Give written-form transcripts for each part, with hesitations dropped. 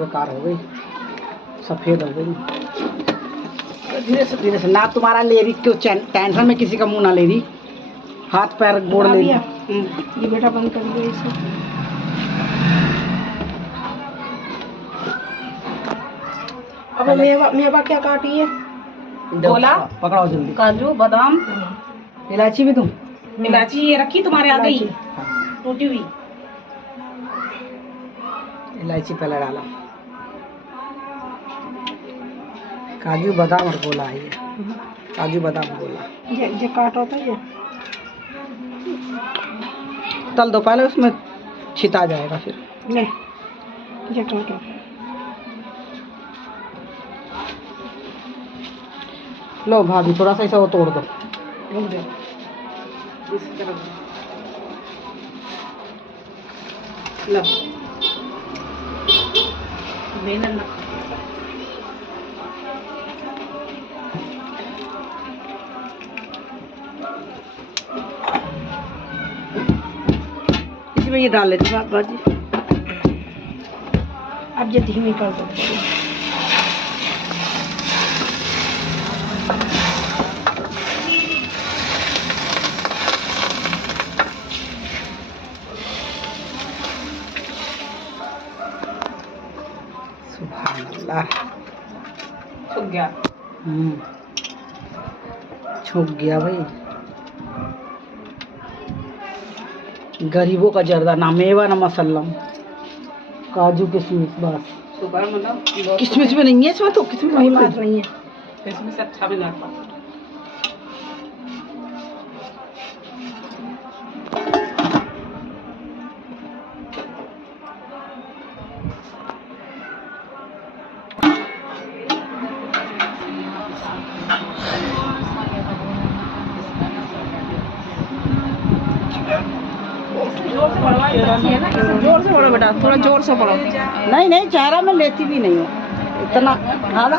बेकार हो गई, सफेद हो गई। धीरे से ना तुम्हारा ले रही, क्यों टेंशन में किसी का मुंह ना ले रही, हाथ पैर गोड़ ले रही। ये बेटा बंद कर दो इसे। अब मेवा क्या काटी है? बोला पकड़ाओ जल्दी। काजू बादाम इलायची भी दूं? इलायची ये रखी तुम्हारे आगे ही टूटी हुई। इलायची पहले डाला, काजू बादाम और गोला है ये, काजू बादाम गोला। ये काट होता है, ये तल दो पहले, उसमें छिता जाएगा फिर। नहीं ये काटो। लो भाभी थोड़ा सा ऐसा वो तोड़ दो। लो इसमें ये डाल लेती हूँ बाजी। अब ये धीमी कर दो। सुभान अल्लाह, सूख गया। छूट गया भाई। गरीबों का जर्दा, ना मेवा ना मसल्लम, काजू किशमिश बस। किशमिश में नहीं है इसमें, तो किशमिश वही बात नहीं है, इसमें से अच्छा भी लगता। जोर से पढ़ो बेटा, थोड़ा जोर से पढ़ो। नहीं चेहरा में लेती भी नहीं हूँ इतना। हाँ ना,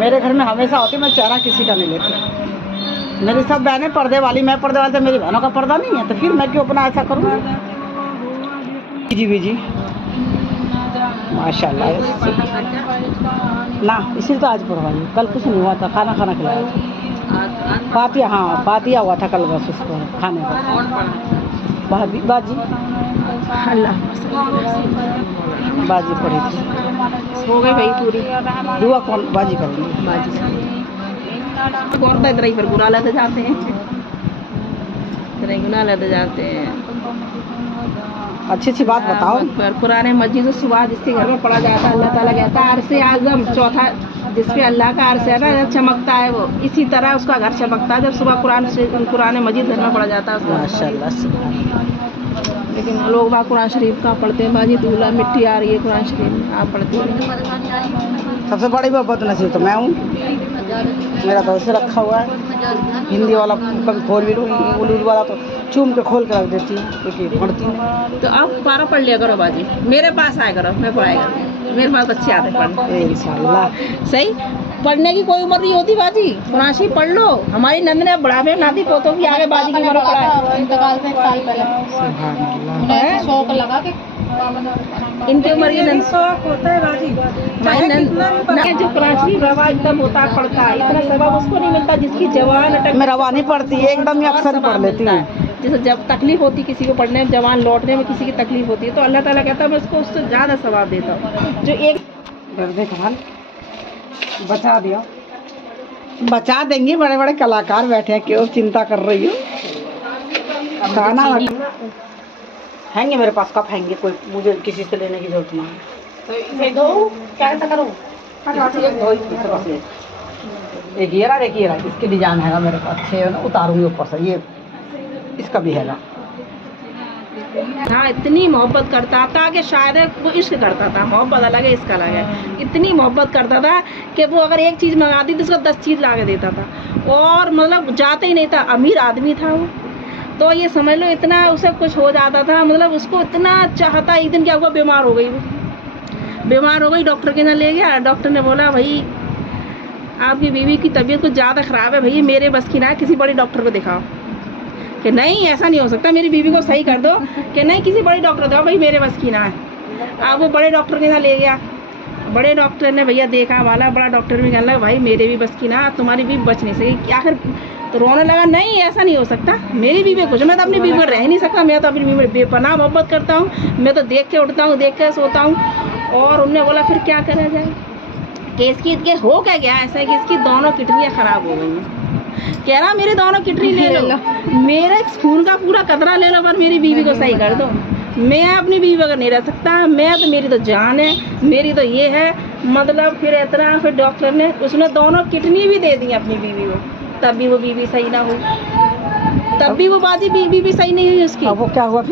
मेरे घर में हमेशा होती, मैं चेहरा किसी का नहीं लेती। मेरी सब बहनें पर्दे वाली, मैं पर्दे वाली, तो मेरी बहनों का पर्दा नहीं है, तो फिर मैं क्यों अपना ऐसा करूँ। जी माशाल्लाह। ना इसी तो आज पढ़वाई, कल कुछ नहीं हुआ था, खाना खिलाया था। फातिया, हाँ फातिया हुआ था कल बस उसको खाने का। बाजी अल्लाह बाजी पड़ी थी, हो गई भाई पूरी। दुआ कौन बाजी करेंगे? बाजी कौन तो इतना ही फिर बुरा लेते जाते हैं, इतना ही गुनाह लेते जाते हैं। अच्छी बात बताओ। पर कुरान मजीद सुबह जिसके घर में पढ़ा जाता है, अल्लाह ताला कहता है अर्श आज़म, चौथा जिसपे अल्लाह का अर्श है ना, जब चमकता है वो, इसी तरह उसका घर चमकता है जब सुबह कुरान मजीद घर में पढ़ा जाता है उसका। माशाल्लाह। लेकिन लोग वहाँ कुरान शरीफ का पढ़ते हैं। बाजी दूल्हा मिट्टी आ रही है कुरान शरीफ में, आप पढ़ते हैं। सबसे बड़ी बदनसीब तो मैं हूँ, मेरा तो ऐसे रखा हुआ है। हिंदी वाला कभी खोल भी लूँ, उर्दू वाला तो चूम के खोल के रख देती हूँ, क्योंकि पढ़ती हूँ। तो आप पारा पढ़ लिया करो बाजी, मेरे पास आया करो, मैं पढ़ाया करूँ, मेरे पास बच्चे आते पढ़ने। इंशाल्लाह। सही, पढ़ने की कोई उम्र नहीं होती बाजी, कुरान शरीफ पढ़ लो। हमारी नंद ने बुढ़ापे नाती पोतों की आगे बाजी की उम्र पढ़ा है। इंतकाल से 1 साल पहले सुभान अल्लाह। उन्हें शौक लगा के इनकी उम्र ये शौक होता है बाजी। भाई नंद जो कुरान शरीफ रवा एकदम होता पढ़ता है, इतना सबब उसको नहीं मिलता जिसकी जवान अटक। मैं रवा नहीं पढ़ती, एकदम ही अक्सर ही पढ़ लेती हूँ। जैसे जब तकलीफ होती किसी को पढ़ने में, जवान लौटने में किसी की तकलीफ होती है, तो अल्लाह ताला कहता है मैं उसको उससे ज़्यादा सवाब देता हूँ। जो एक बचा दिया, बचा देंगे, बड़े बड़े कलाकार बैठे हैं, क्यों चिंता कर रही हो। खाना हैंगे मेरे पास, कप हैंगे, कोई मुझे किसी से लेने की जरूरत नहीं है। दो कैसा करूँ? एक ये रहा, इसके डिजाइन हैगा मेरे पास 6 ना, उतारूंगी ऊपर से, ये इसका भी हैगा। हाँ, इतनी मोहब्बत करता था कि शायद वो इश्क करता था, मोहब्बत अलग है इसका अलग है। इतनी मोहब्बत करता था कि वो अगर एक चीज़ मंगाती तो उसको 10 चीज़ ला के देता था, और मतलब जाते ही नहीं था। अमीर आदमी था वो, तो ये समझ लो इतना उसे कुछ हो जाता था, मतलब उसको इतना चाहता। एक दिन क्या हुआ, बीमार हो गई वो, बीमार हो गई, डॉक्टर के यहाँ ले गया। डॉक्टर ने बोला भाई आपकी बीवी की तबीयत कुछ ज़्यादा ख़राब है, भैया मेरे बस की ना है, किसी बड़ी डॉक्टर को दिखाओ। कि नहीं ऐसा नहीं हो सकता, मेरी बीवी को सही कर दो। कि नहीं किसी बड़ी डॉक्टर दो भाई, मेरे बस की ना है। अब वो बड़े डॉक्टर के यहाँ ले गया। बड़े डॉक्टर ने भैया देखा वाला, बड़ा डॉक्टर भी कहने लगा भाई मेरे भी बस की ना, तुम्हारी बीवी बच नहीं सकी क्या। आखिर तो रोने लगा, नहीं ऐसा नहीं हो सकता, मेरी बीवी कुछ, मैं तो अपनी बीवी में रह नहीं सकता, मैं तो अपनी बीवी में बेपनाह मोहब्बत करता हूँ, मैं तो देख के उठता हूँ, देख के सोता हूँ। और उनने बोला फिर क्या करा जाए, कि इसकी हो क्या गया ऐसा है कि इसकी दोनों किडनियाँ खराब हो गई हैं। कह रहा मेरी दोनों किडनी ले लो, मेरे खून का पूरा कतरा ले लो, पर मेरी बीवी को सही कर दो। मैं अपनी बीवी बगैर नहीं रह सकता, मैं तो, मेरी तो जान है, मेरी तो ये है। मतलब फिर इतना, फिर डॉक्टर ने उसने दोनों किडनी भी दे दी अपनी बीवी को, तब भी वो बीवी सही ना हुई, तब भी वो बाजी बीवी भी सही नहीं हुई उसकी। अब वो क्या हुआ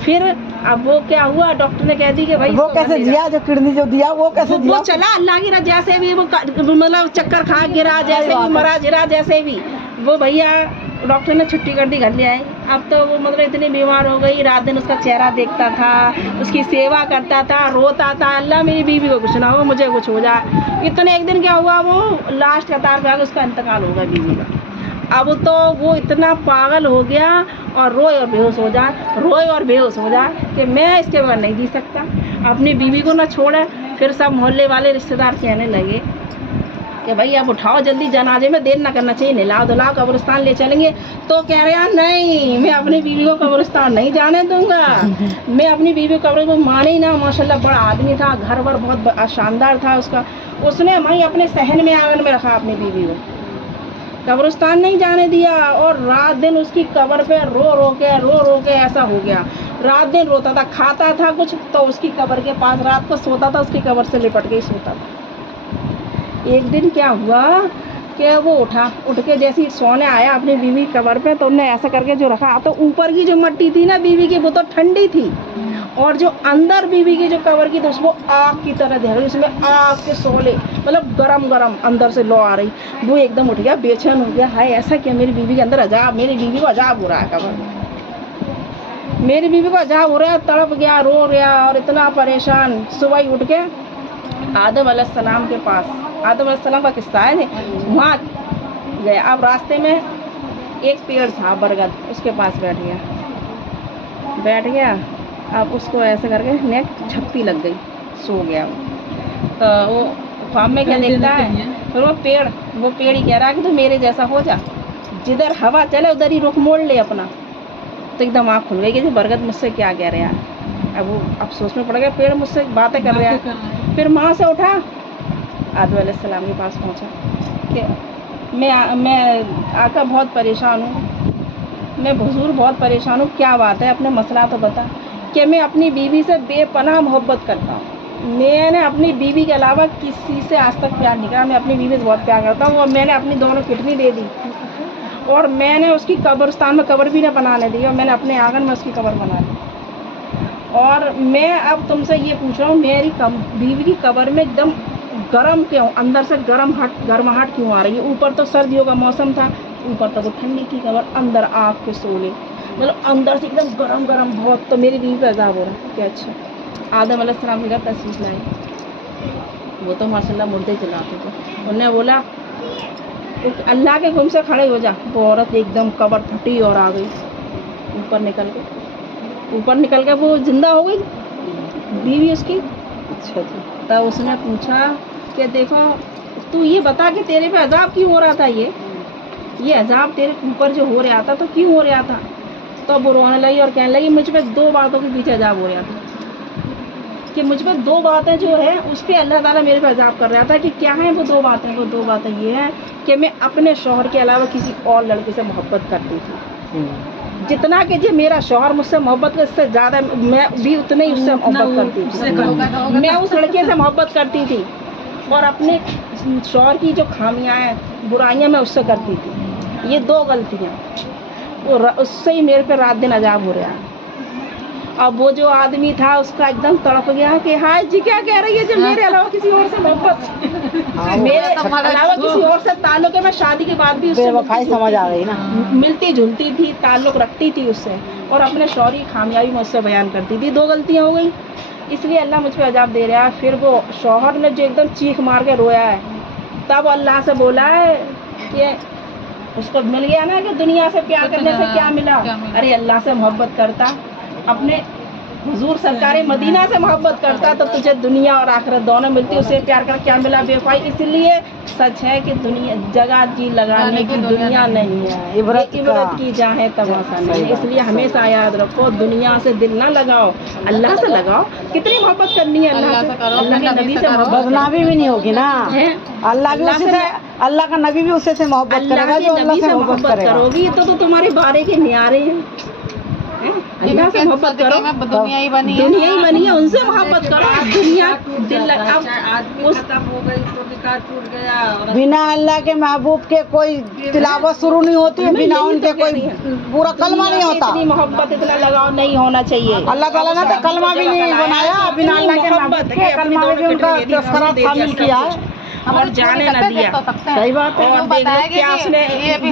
फिर अब वो क्या हुआ, डॉक्टर ने कह दी कि भाई वो कैसे जिया, जो किडनी जो दिया वो कैसे वो चला अल्लाह की राह, जैसे भी वो मतलब चक्कर खा गिरा, जैसे भी मरा गिरा, जैसे भी वो भैया डॉक्टर ने छुट्टी कर दी, घर ले आए। अब तो वो मतलब इतनी बीमार हो गई, रात दिन उसका चेहरा देखता था, उसकी सेवा करता था, रोता था, अल्लाह मेरी बीवी को कुछ ना हो, मुझे कुछ हो जाए। इतने एक दिन क्या हुआ, वो लास्ट कतार पे आके उसका इंतकाल हो गया बीवी का। अब तो वो इतना पागल हो गया और रोए और बेहोश हो जाए, रोए और बेहोश हो जाए कि मैं इसके बगैर नहीं जी सकता, अपनी बीवी को ना छोड़े। फिर सब मोहल्ले वाले रिश्तेदार कहने लगे कि भाई अब उठाओ जल्दी, जनाजे में देर ना करना चाहिए, नहलाओ धुलाओ, कब्रिस्तान ले चलेंगे। तो कह रहे हैं नहीं, मैं अपनी बीवी को कब्रिस्तान नहीं जाने दूंगा, मैं अपनी बीवी को कब्र को माने ही ना। माशाल्लाह बड़ा आदमी था, घर वर बहुत शानदार था उसका, उसने वहीं अपने सहन में आंगन में रखा अपनी बीवी को, कब्रिस्तान नहीं जाने दिया। और रात दिन उसकी कब्र पे रो के ऐसा हो गया, रात दिन रोता था, खाता था कुछ तो उसकी कब्र के पास, रात को सोता था उसकी कब्र से लिपट के ही सोता था। एक दिन क्या हुआ कि वो उठ के जैसे ही सोने आया अपनी बीवी कब्र पे, तो उन्होंने ऐसा करके जो रखा, तो ऊपर की जो मिट्टी थी ना बीवी की वो तो ठंडी थी, और जो अंदर बीवी की जो कब्र की, तो उसको आग की तरह दे रही, उसमें आग के शोले, मतलब गरम अंदर से लो आ रही। वो एकदम उठ गया, बेचैन हो गया, हाय ऐसा क्या, मेरी बीवी के अंदर अजाब, मेरी बीवी को अजाब हो रहा है कब्र में, मेरी बीवी को अजाब हो रहा है। तड़प गया, रो गया और इतना परेशान। सुबह ही उठ के आदम अलैहिस्सलाम के पास, आदम अलैहिस्सलाम का किस्सा है, वहाँ गया। अब रास्ते में एक पेड़ था बरगद, उसके पास बैठ गया। अब उसको ऐसे करके नेक झप्पी लग गई, सो गया। तो वो ख्वाब में क्या देखता है, फिर वो पेड़ ही कह रहा है कि तू मेरे जैसा हो जा, जिधर हवा चले उधर ही रुख मोड़ ले अपना। तो एकदम आँख खुल गई कि बरगद मुझसे क्या कह रहा है। अब वो अफसोस में पड़ गया, पेड़ मुझसे बातें कर रहा है। फिर वहाँ से उठा, आदम अलैहिस्सलाम के पास पहुँचा कि मैं आका बहुत परेशान हूँ, मैं हुजूर बहुत परेशान हूँ, क्या बात है, अपने मसला तो बता। कि मैं अपनी बीवी से बेपनाह मोहब्बत करता हूँ, मैंने अपनी बीवी के अलावा किसी से आज तक प्यार नहीं करा, मैं अपनी बीवी से बहुत प्यार करता हूँ। और मैंने अपनी दोनों किडनी दे दी, और मैंने उसकी कब्रिस्तान में कब्र भी न बनाने दी, और मैंने अपने आंगन में उसकी कब्र बना दी। और मैं अब तुमसे ये पूछ रहा हूँ, मेरी बीवी की कब्र में एकदम गर्म क्यों, अंदर से गर्माहट क्यों आ रही है। ऊपर तो सर्दियों का मौसम था, ऊपर तो वो ठंडी थी कब्र, अंदर आग के शोले, मतलब अंदर से एकदम गरम बहुत। तो मेरी बीवी पे अजाब हो रहा है कि अच्छा। आदम अलैहिस्सलाम की तस्वीर लाई, वो तो माशाल्लाह मुर्दे चलाते थे। उन्होंने बोला अल्लाह के हुक्म से खड़े हो जा। वो औरत एकदम कब्र फटी और आ गई ऊपर निकल के वो जिंदा हो गई बीवी उसकी। अच्छा, तब उसने पूछा कि देखो तू ये बता कि तेरे पे अजाब क्यों हो रहा था, ये अजाब तेरे ऊपर जो हो रहा था तो क्यों हो रहा था। तो वो रोने लगी और कहने लगी मुझ पे दो बातों के पीछे अजाब हो रहा था, कि मुझ पे दो बातें जो है उस पर अल्लाह ताला मेरे पे अजाब कर रहा था। कि क्या है वो दो बातें? वो दो बातें ये हैं कि मैं अपने शौहर के अलावा किसी और लड़के से मोहब्बत करती थी, जितना कि जो मेरा शौहर मुझसे मोहब्बत कर, इससे ज़्यादा मैं भी उतने ही उससे मोहब्बत करती थी। मैं उस लड़के से मोहब्बत करती थी और अपने शौहर की जो खामियाँ हैं, बुराइयाँ मैं उससे करती थी। ये दो गलतियाँ, उससे ही मेरे पे रात दिन अजाब हो रहा है। अब वो जो आदमी था उसका एकदम तड़प गया कि हाय जी क्या कह रही है, जो मेरे अलावा किसी और से मोहब्बत, मेरे अलावा किसी और से ताल्लुक है। मैं शादी के बाद भी उससे समझ आ गई ना, मिलती जुलती थी, ताल्लुक रखती थी उससे, और अपने शौहर की खामियाबी मुझसे बयान करती थी। दो गलतियाँ हो गई, इसलिए अल्लाह मुझ पर अजाब दे रहा है। फिर वो शौहर ने जो एकदम चीख मार के रोया है, तब अल्लाह से बोला है कि उसको मिल गया ना कि दुनिया से प्यार करने से क्या मिला। अरे अल्लाह से मोहब्बत करता, अपने हुजूर सरकार मदीना से मोहब्बत करता तो तुझे दुनिया और आखिरत दोनों मिलती। उसे प्यार कर क्या मिला बेवफाई। इसलिए सच है कि दुनिया जगह जी लगाने की दुनिया नहीं है, इबरत इबरत की जाए तमाशा नहीं है। इसलिए हमेशा याद रखो, दुनिया से दिल ना लगाओ, अल्लाह से लगाओ। कितनी मोहब्बत करनी है अल्लाह से, अल्लाह के नबी से मोहब्बत। बदनामी भी नहीं होगी ना। अल्लाह भी उसी से, अल्लाह का नबी भी उसी से मोहब्बत अल्लाह करेगा के जो अल्लाह नबी से से मोहब्बत मोहब्बत करेगा। करोगी तो तुम्हारे बारे के न्यारे हैं। अल्लाह से मोहब्बत करो, दुनिया ही बनी है। दुनिया ही बनी है, उनसे मोहब्बत करो। दुनिया दिल लगा उस बिना अल्लाह के महबूब के कोई तिलावत शुरू नहीं होती है, बिना उनके कोई पूरा कलमा नहीं होता। इतनी मोहब्बत इतना लगाव नहीं होना चाहिए। अल्लाह ताला ने तो कलमा भी नहीं बनाया, बिना अल्लाह के महबूब के कलमा में भी उनका तस्करा शामिल किया है और जाने न दिया। सही बात है। और देख लो क्या उसने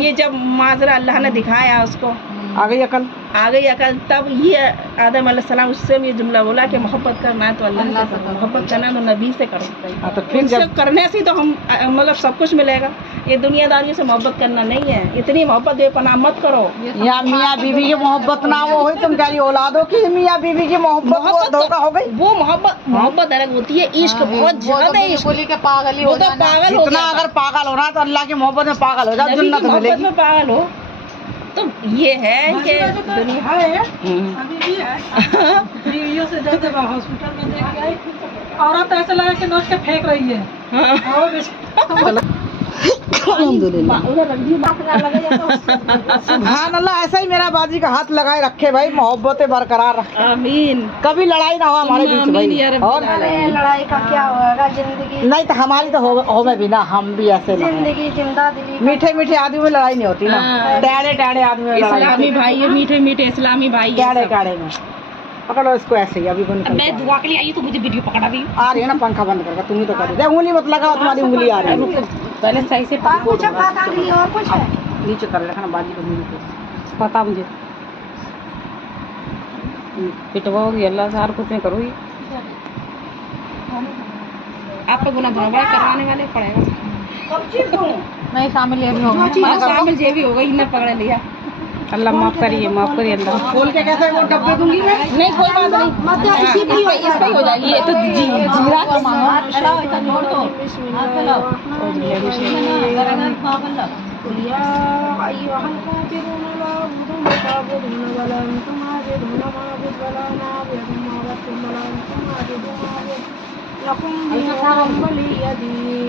ये जब माजरा अल्लाह ने दिखाया उसको, आ गई अकल। आ गई अकल। तब ये आदम अलैहिस्सलाम उससे ये जुमला बोला कि मोहब्बत करना है तो अल्लाह से करो, मोहब्बत करना है तो नबी से करो। हाँ, तो फिर उनसे जब करने से तो हम मतलब सब कुछ मिलेगा। ये दुनियादारी से मोहब्बत करना नहीं है। इतनी मोहब्बत बेपनाह मत करो। यहाँ मियाँ बीवी की मोहब्बत ना वो हुई, तुम कह रही औलादों की मियाँ बीवी की मोहब्बत वो धोखा हो गई। वो मोहब्बत अलग होती है, इश्क बहुत ज्यादा इश्क। बोली के पागल ही वो हो तो जाना। पागल हो जितना गया अगर पागल हो रहा है तो अल्लाह की मोहब्बत में पागल हो जाओ, नबी की जन्नत मोहब्बत मिलेगी। में पागल हो। तो ये है कि दुनिया बीवियों से जैसे हॉस्पिटल में देख के आई, औरत ऐसा लगा कि नोच के फेंक रही है। अल्हम्दुलिल्लाह। सुभान अल्लाह, ऐसा ही मेरा बाजी का हाथ लगाए रखे भाई, मोहब्बतें बरकरार रखे, आमीन। कभी लड़ाई ना हो हमारे बीच आमीन या भाई। रब्बल और आलमीन। लड़ाई का क्या होगा, जिंदगी नहीं तो हमारी तो हो में भी ना, हम भी ऐसे ना हैं। जिंदगी जिंदा दिली। मीठे मीठे आदमी में लड़ाई नहीं होती ना, हाँ। टेढ़े टेढ़े आदमी में लड़ाई इस्लामी होती भाई है, मीठे मीठे इस्लामी भाई है टेढ़े सब। टेढ़े में। पकड़ो इसको ऐसे ही, अभी बंद कर। मैं दुआ के लिए आई तो मुझे वीडियो पकड़ा दी। आ रही है ना, पंखा बंद करके तुम ही तो कर दे। उंगली मत लगाओ, तुम्हारी उंगली आ रही है। पहले सही से और कुछ पता नहीं, और कुछ है। नीचे कर रखना बाजी को, उंगली को। पता मुझे पिटवाओगी अल्लाह से, हर कुछ में करोगी। आप पे गुना धोना करवाने वाले पड़ेगा। नहीं शामिल ये भी होगा। शामिल जे भी होगा, इन्हें पकड़ लिया। अल्लाह माफ करिए, माफ करिए अल्लाह। खोल के कैसे वो डब्बे दूंगी मैं? नहीं कोई बात नहीं, मतलब इसी पे ही हो जाएगी। ये तो जीरा के मांगो। चलाओ इतना छोड़ दो। चलो या अय्युहल काफिरून ला अअबुदु मा ताबुदून वला अंतुम आबिदून मा अअबुदु वला अना आबिदु मा अबदतुम वला अंतुम आबिदून मा अअबुदु लकुम दीनुकुम वलिय दीन।